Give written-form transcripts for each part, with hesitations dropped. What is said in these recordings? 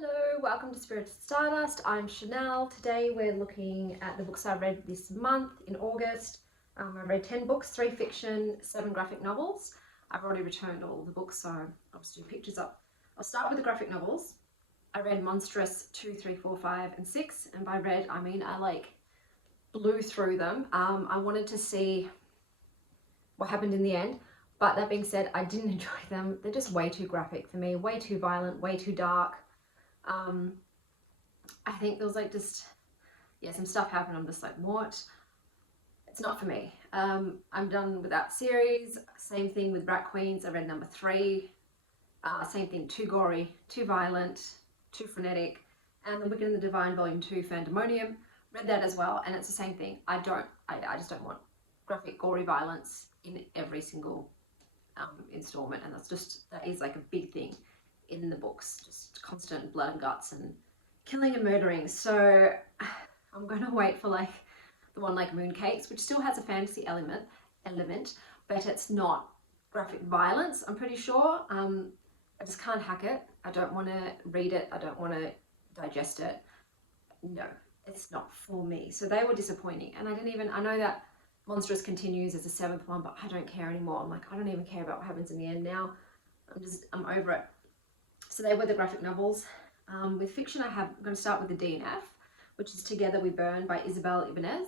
Hello, welcome to Spirited Stardust. I'm Chanel. Today we're looking at the books I read this month in August. I read 10 books, 3 fiction, 7 graphic novels. I've already returned all the books, so I'll just do pictures up. I'll start with the graphic novels. I read Monstrous 2, 3, 4, 5, and 6, and by read I mean I blew through them. I wanted to see what happened in the end, but that being said, I didn't enjoy them. They're just way too graphic for me, way too violent, way too dark. I think there was some stuff happened. I'm just like, what? It's not for me. I'm done with that series. Same thing with Rat Queens. I read number 3. Same thing, too gory, too violent, too frenetic. And The Wicked and the Divine Volume 2, Fandemonium. Read that as well, and it's the same thing. I just don't want graphic, gory violence in every single installment, and that is like a big thing in the books, just constant blood and guts and killing and murdering. So I'm going to wait for the one like Mooncakes, which still has a fantasy element, but it's not graphic violence, I'm pretty sure. I just can't hack it. I don't want to read it. I don't want to digest it. No, it's not for me. So they were disappointing, and I know that Monstrous continues as a 7th one, but I don't care anymore. I'm like, I don't even care about what happens in the end now. I'm over it. So they were the graphic novels. With fiction, I'm going to start with the D&F, which is Together We Burn by Isabel Ibnez.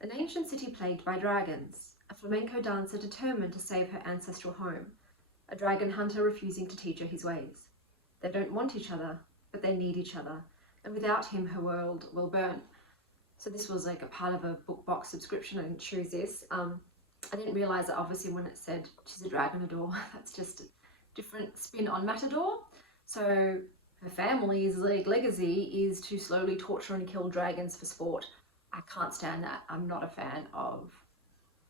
An ancient city plagued by dragons. A flamenco dancer determined to save her ancestral home. A dragon hunter refusing to teach her his ways. They don't want each other, but they need each other. And without him, her world will burn. So this was like a part of a book box subscription. I didn't choose this. I didn't realise that obviously when it said she's a dragonador, that's just a different spin on Matador. So her family's legacy is to slowly torture and kill dragons for sport. I can't stand that. I'm not a fan of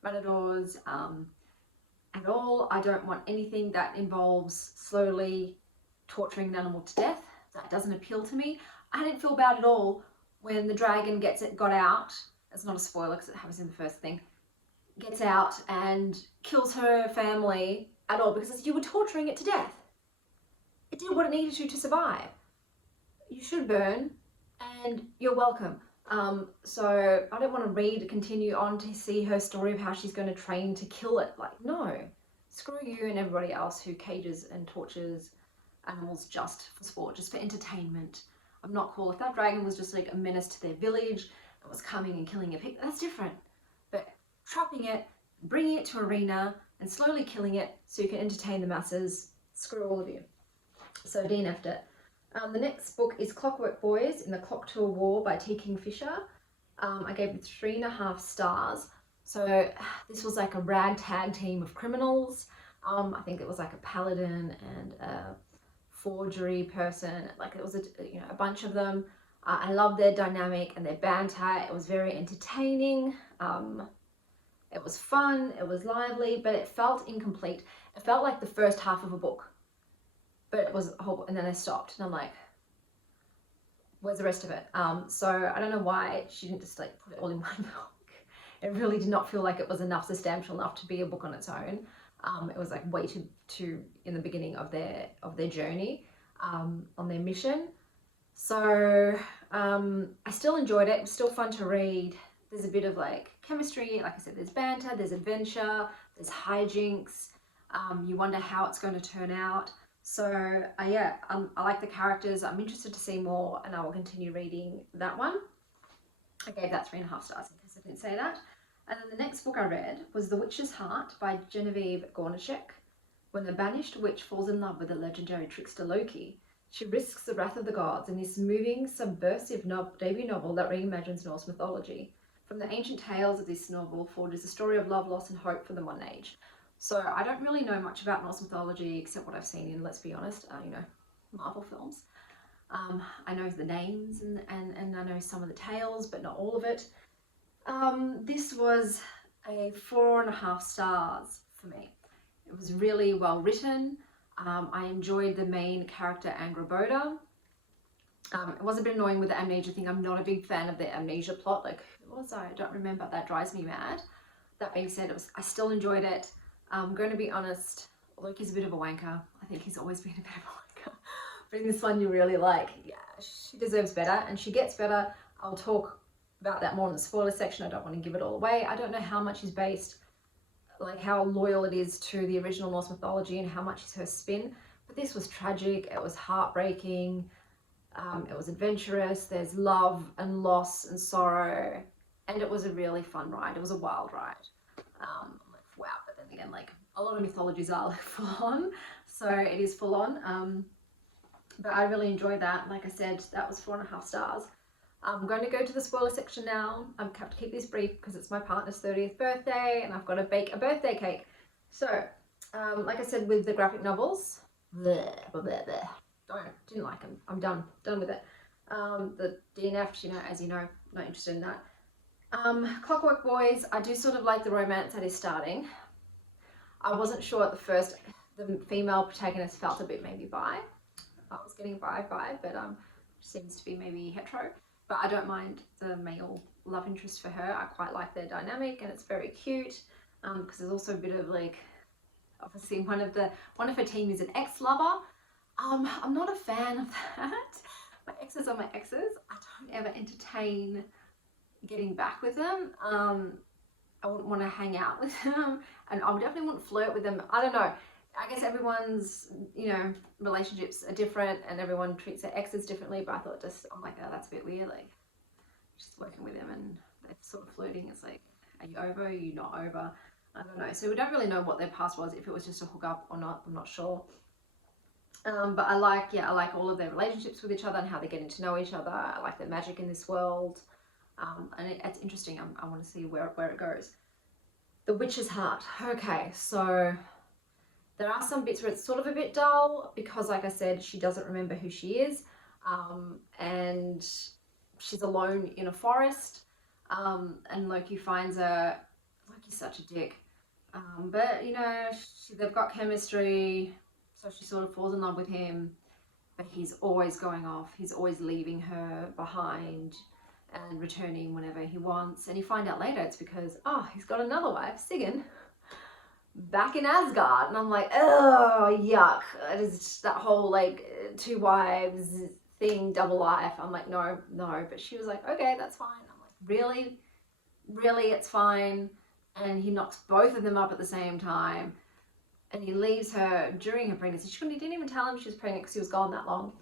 matadors at all. I don't want anything that involves slowly torturing an animal to death. That doesn't appeal to me. I didn't feel bad at all when the dragon got out. It's not a spoiler because it happens in the first thing. Gets out and kills her family at all, because you were torturing it to death. It did what it needed to survive. You should burn, and you're welcome. So I don't want to continue on to see her story of how she's going to train to kill it. Like, no. Screw you and everybody else who cages and tortures animals just for sport, just for entertainment. I'm not cool. If that dragon was just like a menace to their village and was coming and killing a pig, that's different. But trapping it, bringing it to arena, and slowly killing it so you can entertain the masses, screw all of you. So DNF'd it. The next book is Clockwork Boys in the Clock Tour War by T. Kingfisher. I gave it 3.5 stars. So this was like a ragtag team of criminals. I think it was like a paladin and a forgery person. Like it was a bunch of them. I loved their dynamic and their banter. It was very entertaining. It was fun. It was lively, but it felt incomplete. It felt like the first half of a book. But it was a whole, and then they stopped, and I'm like, where's the rest of it? So I don't know why she didn't just like put it all in one book. It really did not feel like it was enough, substantial enough to be a book on its own. It was like way too in the beginning of their journey, on their mission. So I still enjoyed it. It was still fun to read. There's a bit of like chemistry, like I said, there's banter, there's adventure, there's hijinks. You wonder how it's going to turn out. So I like the characters. I'm interested to see more, and I will continue reading that one. I gave that 3.5 stars in case I didn't say that. And then the next book I read was The Witch's Heart by Genevieve Gornichek. When the banished witch falls in love with the legendary trickster Loki, she risks the wrath of the gods in this moving, subversive debut novel that reimagines Norse mythology. From the ancient tales of this novel forges a story of love, loss, and hope for the modern age. So I don't really know much about Norse mythology except what I've seen in, let's be honest, Marvel films. I know the names and I know some of the tales, but not all of it. This was a 4.5 stars for me. It was really well written. I enjoyed the main character, Angrboda. It was a bit annoying with the amnesia thing. I'm not a big fan of the amnesia plot. Like, who was I? I don't remember. That drives me mad. That being said, I still enjoyed it. I'm going to be honest, Loki's a bit of a wanker. I think he's always been a bit of a wanker. But in this one, you really like, yeah, she deserves better, and she gets better. I'll talk about that more in the spoiler section. I don't want to give it all away. I don't know how much is based, like how loyal it is to the original Norse mythology and how much is her spin. But this was tragic. It was heartbreaking. It was adventurous. There's love and loss and sorrow, and it was a really fun ride. It was a wild ride. I'm like, wow. But then again, like a lot of mythologies are like full on, so it is full on. But I really enjoyed that. Like I said, that was 4.5 stars. I'm going to go to the spoiler section now. I have to keep this brief because it's my partner's 30th birthday and I've got to bake a birthday cake. So, like I said, with the graphic novels, didn't like them. I'm done with it. The DNF, as you know, not interested in that. Clockwork Boys, I do sort of like the romance that is starting. I wasn't sure at the first, the female protagonist felt a bit maybe bi. I was getting bi, but seems to be maybe hetero. But I don't mind the male love interest for her. I quite like their dynamic, and it's very cute. Because there's also a bit of like, obviously one of her team is an ex-lover. I'm not a fan of that. My exes are my exes. I don't ever entertain getting back with them. I wouldn't want to hang out with them, and I definitely wouldn't flirt with them. I don't know. I guess everyone's, relationships are different and everyone treats their exes differently, but I thought I'm like, oh, that's a bit weird. Like, just working with them and they're sort of flirting. It's like, are you over? Are you not over? I don't know. So we don't really know what their past was, if it was just a hookup or not. I'm not sure. But I like all of their relationships with each other and how they're getting to know each other. I like the magic in this world. And it's interesting. I want to see where it goes. The Witch's Heart. Okay, so there are some bits where it's sort of a bit dull because, like I said, she doesn't remember who she is, and she's alone in a forest, and Loki finds her. Loki's such a dick, but they've got chemistry, so she sort of falls in love with him, but he's always going off. He's always leaving her behind and returning whenever he wants, and you find out later it's because, he's got another wife, Sigyn, back in Asgard, and I'm like, oh, yuck. It is just that whole like 2 wives thing, double life. I'm like, no, but she was like, okay, that's fine. I'm like, really, it's fine. And he knocks both of them up at the same time, and he leaves her during her pregnancy. He didn't even tell him she was pregnant because he was gone that long.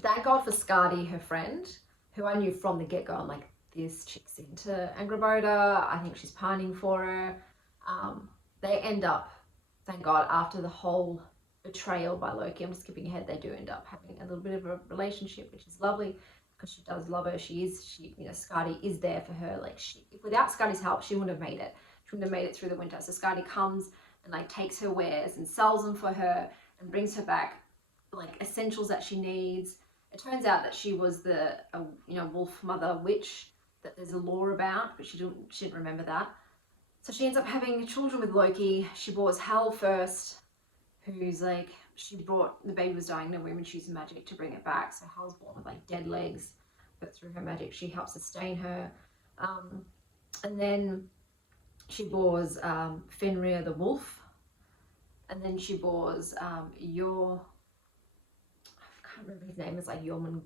Thank God for Skadi, her friend, who I knew from the get-go. I'm like, this chick's into Angrboda. I think she's pining for her. They end up, thank God, after the whole betrayal by Loki, I'm skipping ahead, they do end up having a little bit of a relationship, which is lovely because she does love her. Skadi is there for her. Like, without Skadi's help, she wouldn't have made it. She wouldn't have made it through the winter. So Skadi comes and like takes her wares and sells them for her and brings her back like essentials that she needs. It turns out that she was the wolf mother witch that there's a lore about, but she didn't remember that. So she ends up having children with Loki. She bores Hel first, who's like, the baby was dying in her womb and she used magic to bring it back. So Hel's born with like dead legs, but through her magic, she helps sustain her. And then she bores Fenrir the wolf. And then she bores I can't remember his name, it's like Jormungand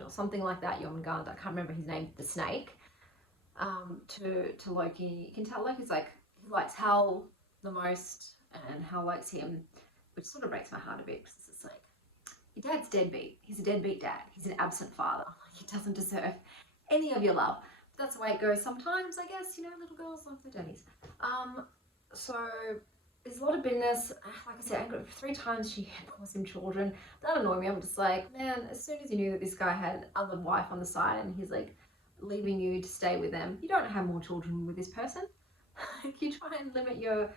or something like that. Jormungand, I can't remember his name, the snake. To Loki. You can tell Loki's like, he likes Hel the most and Hel likes him, which sort of breaks my heart a bit because it's like, your dad's deadbeat. He's a deadbeat dad. He's an absent father. He doesn't deserve any of your love. But that's the way it goes sometimes, I guess. Little girls love their daddies. So there's a lot of business. Like I said, 3 times she bores him children. That annoyed me. I'm just like, man, as soon as you knew that this guy had other wife on the side and he's like leaving you to stay with them, you don't have more children with this person. You try and limit your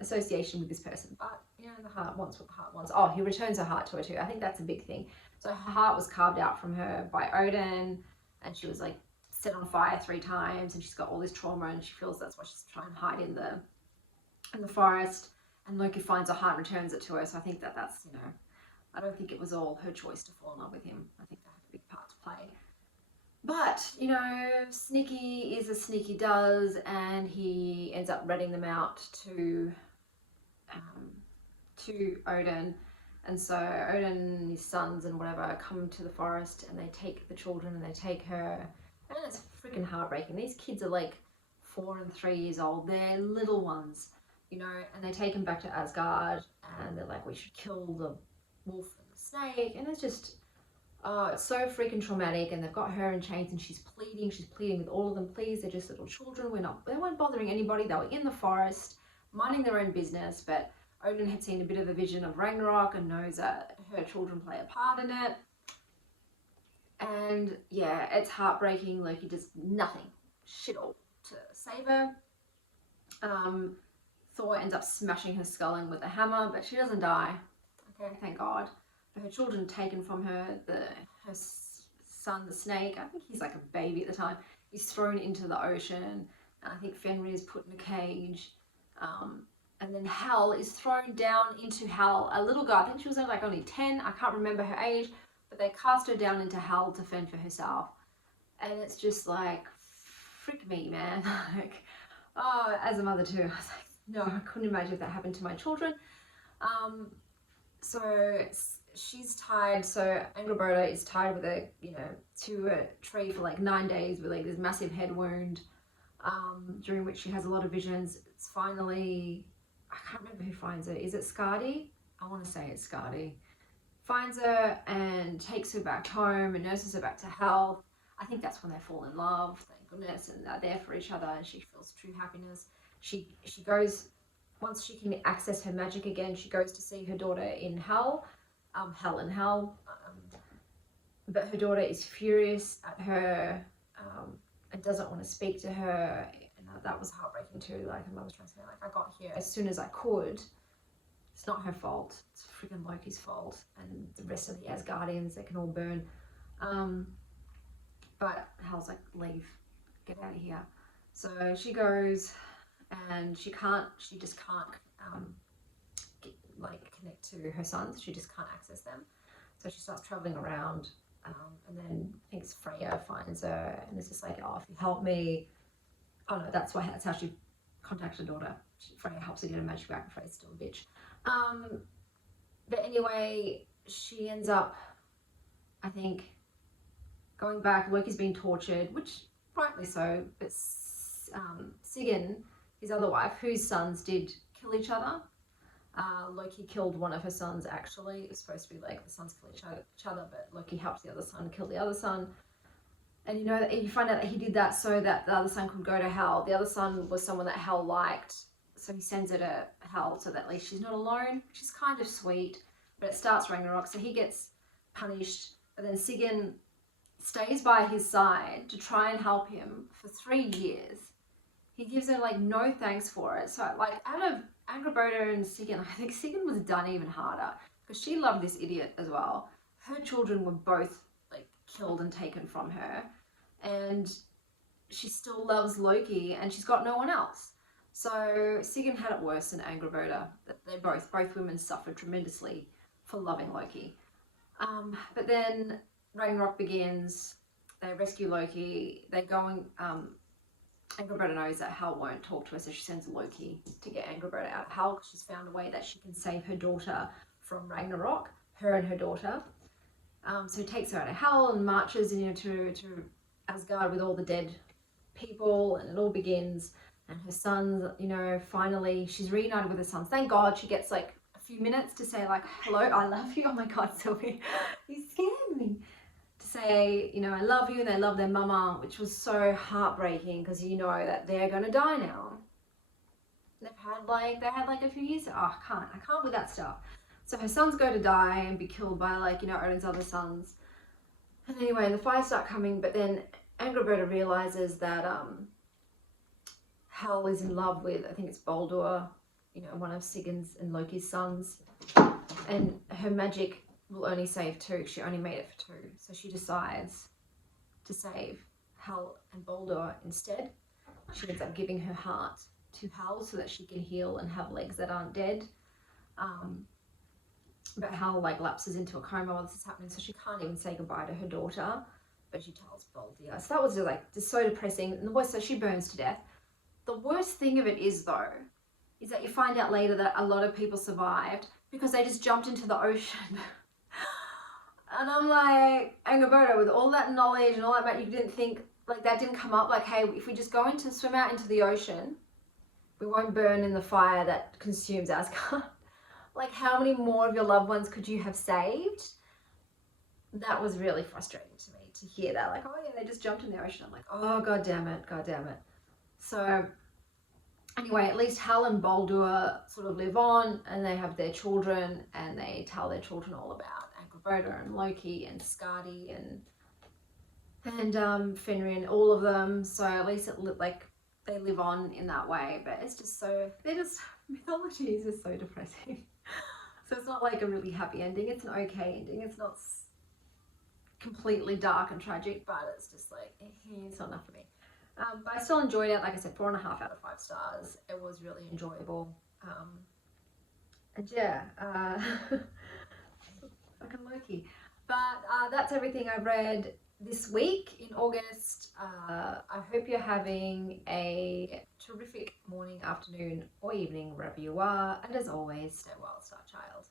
association with this person, but the heart wants what the heart wants. He returns her heart to her too. I think that's a big thing. So her heart was carved out from her by Odin, and she was like set on fire 3 times, and she's got all this trauma, and she feels that's why she's trying to hide in the forest. And Loki finds her heart and returns it to her. So I think that's I don't think it was all her choice to fall in love with him. I think that had a big part to play. But, Sneaky is as Sneaky does, and he ends up ratting them out to Odin, And so Odin and his sons and whatever come to the forest, and they take the children and they take her. And it's freaking heartbreaking. These kids are like 4 and 3 years old. They're little ones, you know, and they take them back to Asgard, and they're like, we should kill the wolf and the snake. And it's just, oh, it's so freaking traumatic. And they've got her in chains, and she's pleading with all of them, please, they're just little children. They weren't bothering anybody. They were in the forest, minding their own business. But Odin had seen a bit of a vision of Ragnarok and knows that her children play a part in it. And yeah, it's heartbreaking. Loki does nothing, shit all, to save her. Thor ends up smashing her skull in with a hammer, but she doesn't die. Okay, thank God. But her children taken from her. Her son, the snake, I think he's like a baby at the time, is thrown into the ocean. And I think Fenrir is put in a cage. And then Hel is thrown down into Hel. A little girl, I think she was only 10. I can't remember her age, but they cast her down into Hel to fend for herself. And it's just like, frick me, man. Like, oh, as a mother too, I was like, no, I couldn't imagine if that happened to my children. So she's tied. So Angrboda is tied with to a tree for like 9 days with like this massive head wound, during which she has a lot of visions. It's finally, I can't remember who finds her. Is it Skadi? I want to say it's Skadi. Finds her and takes her back home and nurses her back to health. I think that's when they fall in love, thank goodness, and they're there for each other, and she feels true happiness. She goes, once she can access her magic again, she goes to see her daughter in Hel, but her daughter is furious at her, and doesn't want to speak to her, and that was heartbreaking too. Like, her mother's trying to say, like, I got here as soon as I could. It's not her fault. It's freaking Loki's fault, and the rest of the Asgardians, they can all burn. But Hel's like, leave, get out of here. So she goes, and she just can't connect to her sons. She just can't access them. So she starts traveling around, and then I think it's Freya finds her, and it's just like, oh, if you help me. Oh no, that's how she contacts her daughter. Freya helps her get her magic back, and Freya's still a bitch. But anyway, she ends up, I think, going back. Loki's being tortured, which rightly so, but Sigyn, his other wife, whose sons did kill each other. Loki killed one of her sons, actually. It was supposed to be like the sons kill each other, but Loki helped the other son kill the other son. And you find out that he did that so that the other son could go to Hel. The other son was someone that Hel liked, so he sends her to Hel so that at least she's not alone, which is kind of sweet. But it starts Ragnarok, so he gets punished, but then Sigyn stays by his side to try and help him for 3 years. He gives her like no thanks for it. So like, out of Angrboda and Sigyn, I think Sigyn was done even harder because she loved this idiot as well. Her children were both like killed and taken from her, and she still loves Loki, and she's got no one else. So Sigyn had it worse than Angrboda. They both women suffered tremendously for loving Loki. But then Ragnarok begins. They rescue Loki. They go and Angrboda knows that Hel won't talk to her, so she sends Loki to get Angrboda out of Hel because she's found a way that she can save her daughter from Ragnarok, her and her daughter. So he takes her out of Hel and marches to Asgard with all the dead people, and it all begins. And her sons, finally she's reunited with her sons. Thank God she gets like a few minutes to say like, hello, I love you. Oh my God, Sylvie, you scared me. To say, I love you, and they love their mama, which was so heartbreaking because that they're gonna die now. They had like a few years. Oh, I can't with that stuff. So her sons go to die and be killed by Odin's other sons. And anyway, the fires start coming, but then Angrboda realizes that Hel is in love with, I think it's Baldur, one of Sigyn's and Loki's sons, and her magic will only save 2. She only made it for 2. So she decides to save Hel and Baldur instead. She ends up giving her heart to Hel so that she can heal and have legs that aren't dead. But Hel lapses into a coma while this is happening, so she can't even say goodbye to her daughter. But she tells Baldur. So that was just so depressing. And the worst, so she burns to death. The worst thing of it is that you find out later that a lot of people survived, because they just jumped into the ocean. And I'm like, Angaboda, with all that knowledge and all that, you didn't think, like, that didn't come up, like, hey, if we just swim out into the ocean, we won't burn in the fire that consumes Asgard. Like, how many more of your loved ones could you have saved? That was really frustrating to me to hear that. Like, oh yeah, they just jumped in the ocean. I'm like, oh, god damn it. So anyway, at least Hal and Baldur sort of live on, and they have their children, and they tell their children all about Angrboda and Loki and Skadi and Fenrir and all of them. So at least they live on in that way. But it's just mythology is just so depressing. So it's not like a really happy ending. It's an okay ending. It's not completely dark and tragic, but it's just like, it's not enough for me. But I still enjoyed it. Like I said, 4.5 out of 5 stars. It was really enjoyable. And yeah, fucking Loki. But that's everything I've read this week in August. I hope you're having a terrific morning, afternoon, or evening, wherever you are. And as always, stay well, Star Child.